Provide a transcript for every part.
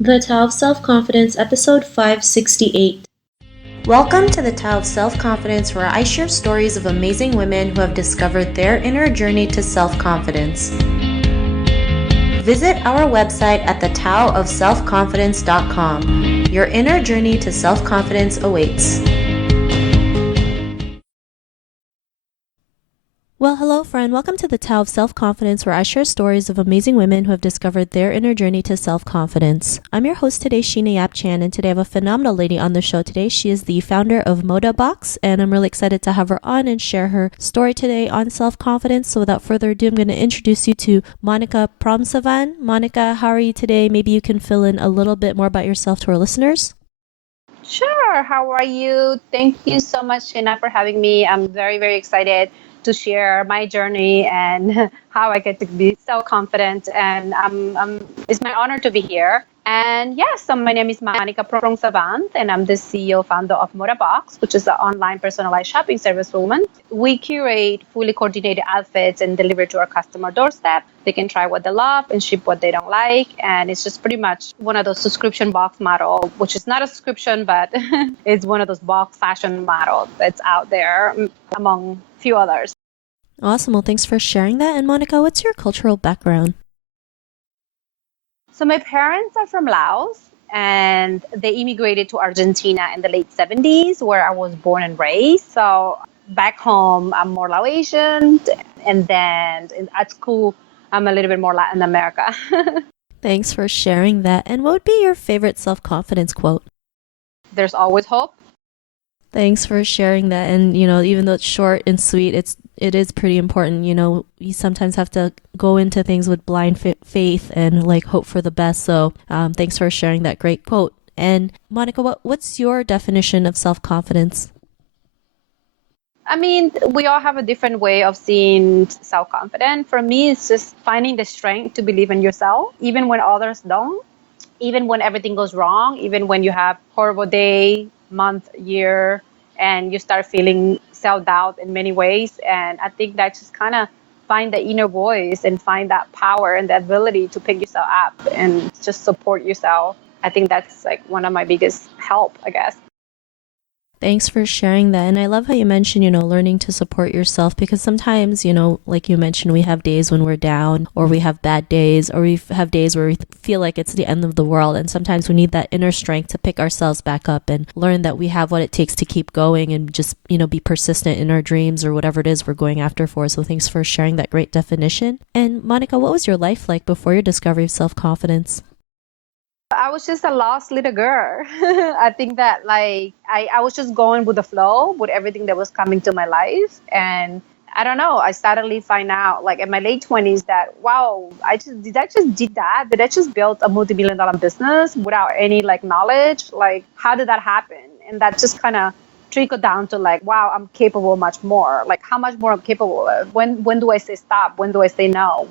The Tao of Self-Confidence, episode 568. Welcome to the Tao of Self-Confidence, where I share stories of amazing women who have discovered their inner journey to self-confidence. Visit our website at thetaoofselfconfidence.com. Your inner journey to self-confidence awaits. Well, hello, friend. Welcome to the Tao of Self-Confidence, where I share stories of amazing women who have discovered their inner journey to self-confidence. I'm your host today, Sheena Yap Chan, and today I have a phenomenal lady on the show today. She is the founder of ModaBox, and I'm really excited to have her on and share her story today on self-confidence. So without further ado, I'm going to introduce you to Monica Phromsavanh. Monica, how are you today? Maybe you can fill in a little bit more about yourself to our listeners. Sure. How are you? Thank you so much, Sheena, for having me. I'm very, very excited to share my journey and how I get to be self-confident. And it's my honor to be here. And yes, so my name is Monica Phromsavanh, and I'm the CEO founder of ModaBox, which is an online personalized shopping service for women. We curate fully coordinated outfits and deliver to our customer doorstep. They can try what they love and ship what they don't like. And it's just pretty much one of those subscription box model, which is not a subscription, but it's one of those box fashion models that's out there among few others. Awesome. Well, thanks for sharing that. And Monica, what's your cultural background? So my parents are from Laos, and they immigrated to Argentina in the late 70s, where I was born and raised. So back home, I'm more Laotian, and then at school, I'm a little bit more Latin America. Thanks for sharing that. And what would be your favorite self-confidence quote? There's always hope. Thanks for sharing that. And, even though it's short and sweet, it is pretty important. You sometimes have to go into things with blind faith and hope for the best. So thanks for sharing that great quote. And Monica, what's your definition of self-confidence? I mean, we all have a different way of seeing self-confidence. For me, it's just finding the strength to believe in yourself, even when others don't, even when everything goes wrong, even when you have horrible day, month, year, and you start feeling self-doubt in many ways. And I think that just kind of find the inner voice and find that power and the ability to pick yourself up and just support yourself. I think that's one of my biggest help, I guess. Thanks for sharing that. And I love how you mentioned, learning to support yourself, because sometimes, like you mentioned, we have days when we're down, or we have bad days, or we have days where we feel like it's the end of the world. And sometimes we need that inner strength to pick ourselves back up and learn that we have what it takes to keep going and just, be persistent in our dreams or whatever it is we're going after for. So thanks for sharing that great definition. And Monica, what was your life like before your discovery of self-confidence? I was just a lost little girl. I think that I was just going with the flow with everything that was coming to my life. And I don't know, I suddenly find out in my late 20s that, wow, did I just build a multi-million-dollar business without any knowledge? How did that happen? And that just kind of trickled down to wow, I'm capable of much more. How much more I'm capable of? When do I say stop? When do I say no?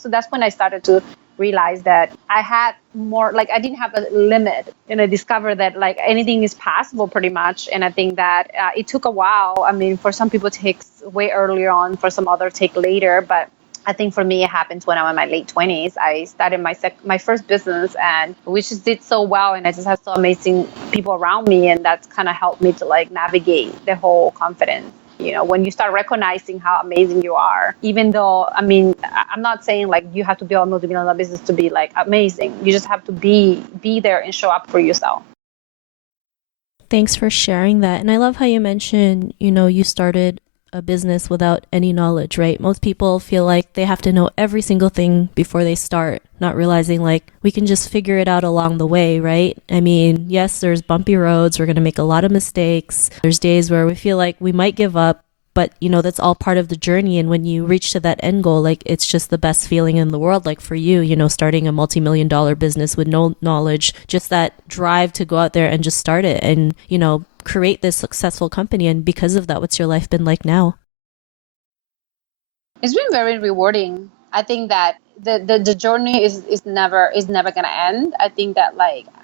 So that's when I started to realize that I had more, I didn't have a limit, and I discovered that anything is possible pretty much. And I think that it took a while. I mean, for some people it takes way earlier on, for some others take later, but I think for me it happened when I was in my late 20s. I started my first business, and we just did so well, and I just had so amazing people around me, and that's kind of helped me to navigate the whole confidence. When you start recognizing how amazing you are, even though, I mean, I'm not saying you have to build a multi-million-dollar business to be amazing. You just have to be there and show up for yourself. Thanks for sharing that. And I love how you mentioned, you started a business without any knowledge, right? Most people feel like they have to know every single thing before they start, not realizing we can just figure it out along the way, right? I mean, yes, there's bumpy roads. We're going to make a lot of mistakes. There's days where we feel like we might give up, but that's all part of the journey. And when you reach to that end goal, it's just the best feeling in the world. For you, starting a multi-million-dollar business with no knowledge, just that drive to go out there and just start it and, create this successful company. And because of that, what's your life been like now? It's been very rewarding. I think that the journey is never going to end. I think that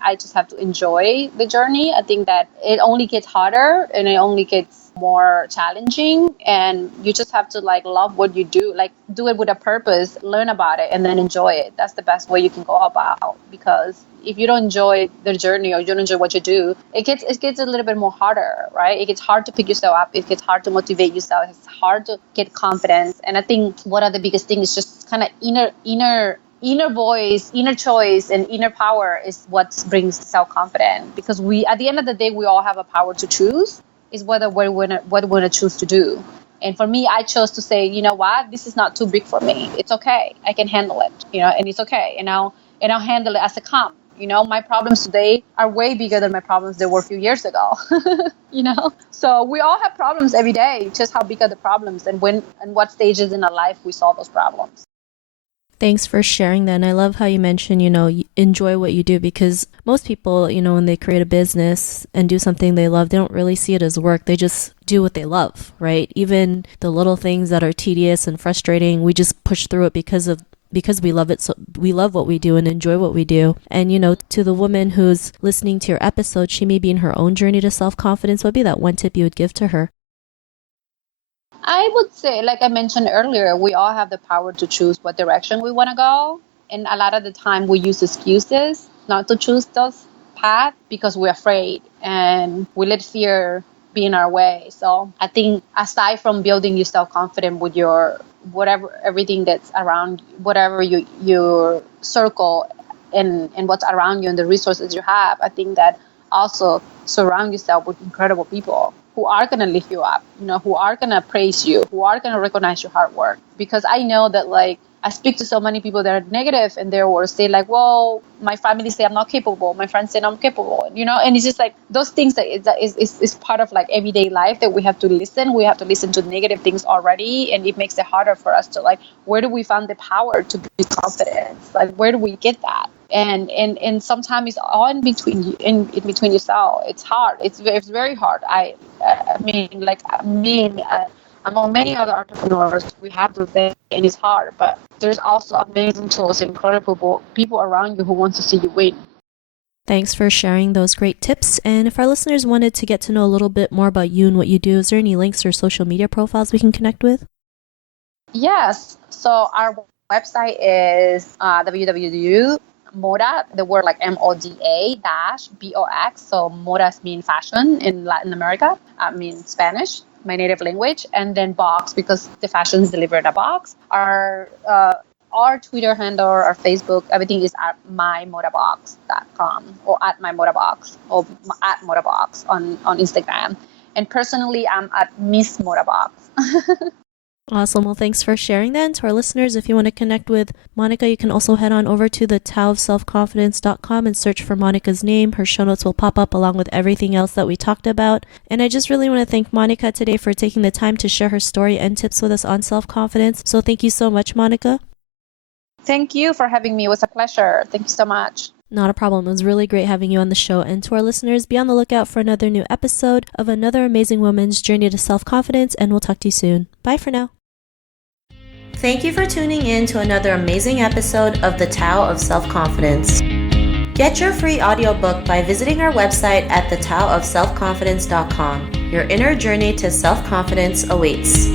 I just have to enjoy the journey. I think that it only gets harder and it only gets more challenging, and you just have to like love what you do, like do it with a purpose, learn about it, and then enjoy it. That's the best way you can go about, because if you don't enjoy the journey or you don't enjoy what you do, it gets a little bit more harder, right? It gets hard to pick yourself up. It gets hard to motivate yourself. It's hard to get confidence. And I think one of the biggest things is just kind of inner voice, inner choice, and inner power is what brings self-confidence. Because we, at the end of the day, we all have a power to choose. Is whether what we want to choose to do. And for me, I chose to say, you know what, this is not too big for me. It's okay. I can handle it, and it's okay. And I'll handle it as it comes. My problems today are way bigger than my problems that were a few years ago. So we all have problems every day. Just how big are the problems, and when and what stages in our life we solve those problems. Thanks for sharing that. And I love how you mentioned, you enjoy what you do, because most people, when they create a business and do something they love, they don't really see it as work. They just do what they love, right? Even the little things that are tedious and frustrating, we just push through it because we love it. So we love what we do and enjoy what we do. And, to the woman who's listening to your episode, she may be in her own journey to self-confidence. What would be that one tip you would give to her? I would say, like I mentioned earlier, we all have the power to choose what direction we want to go. And a lot of the time we use excuses not to choose those paths because we're afraid and we let fear be in our way. So I think aside from building your self-confidence with your everything that's around, whatever your circle and what's around you and the resources you have, I think that also surround yourself with incredible people who are going to lift you up, who are going to praise you, who are going to recognize your hard work. Because I know that, like, I speak to so many people that are negative and they will say like, well, my family say I'm not capable. My friends say I'm capable, and it's just like those things that is part of like everyday life that we have to listen. We have to listen to negative things already. And it makes it harder for us to like, where do we find the power to be confident? Like, where do we get that? And sometimes it's all in between yourself. It's hard. It's very hard. Among many other entrepreneurs, we have to say, and it's hard, but there's also amazing tools, incredible people around you who want to see you win. Thanks for sharing those great tips. And if our listeners wanted to get to know a little bit more about you and what you do, is there any links or social media profiles we can connect with? Yes. So our website is www.moda, the word like MODA-BOX. So moda means fashion in Latin America, means Spanish, my native language, and then box because the fashion is delivered in a box. Our Twitter handle, our Facebook, everything is at mymodabox.com or at mymodabox or at modabox on Instagram. And personally, I'm at Miss Modabox. Awesome. Well, thanks for sharing that. And to our listeners, if you want to connect with Monica, you can also head on over to the taoofselfconfidence.com and search for Monica's name. Her show notes will pop up along with everything else that we talked about. And I just really want to thank Monica today for taking the time to share her story and tips with us on self-confidence. So thank you so much, Monica. Thank you for having me. It was a pleasure. Thank you so much. Not a problem. It was really great having you on the show. And to our listeners, be on the lookout for another new episode of another amazing woman's journey to self-confidence. And we'll talk to you soon. Bye for now. Thank you for tuning in to another amazing episode of The Tao of Self-Confidence. Get your free audiobook by visiting our website at thetaoofselfconfidence.com. Your inner journey to self-confidence awaits.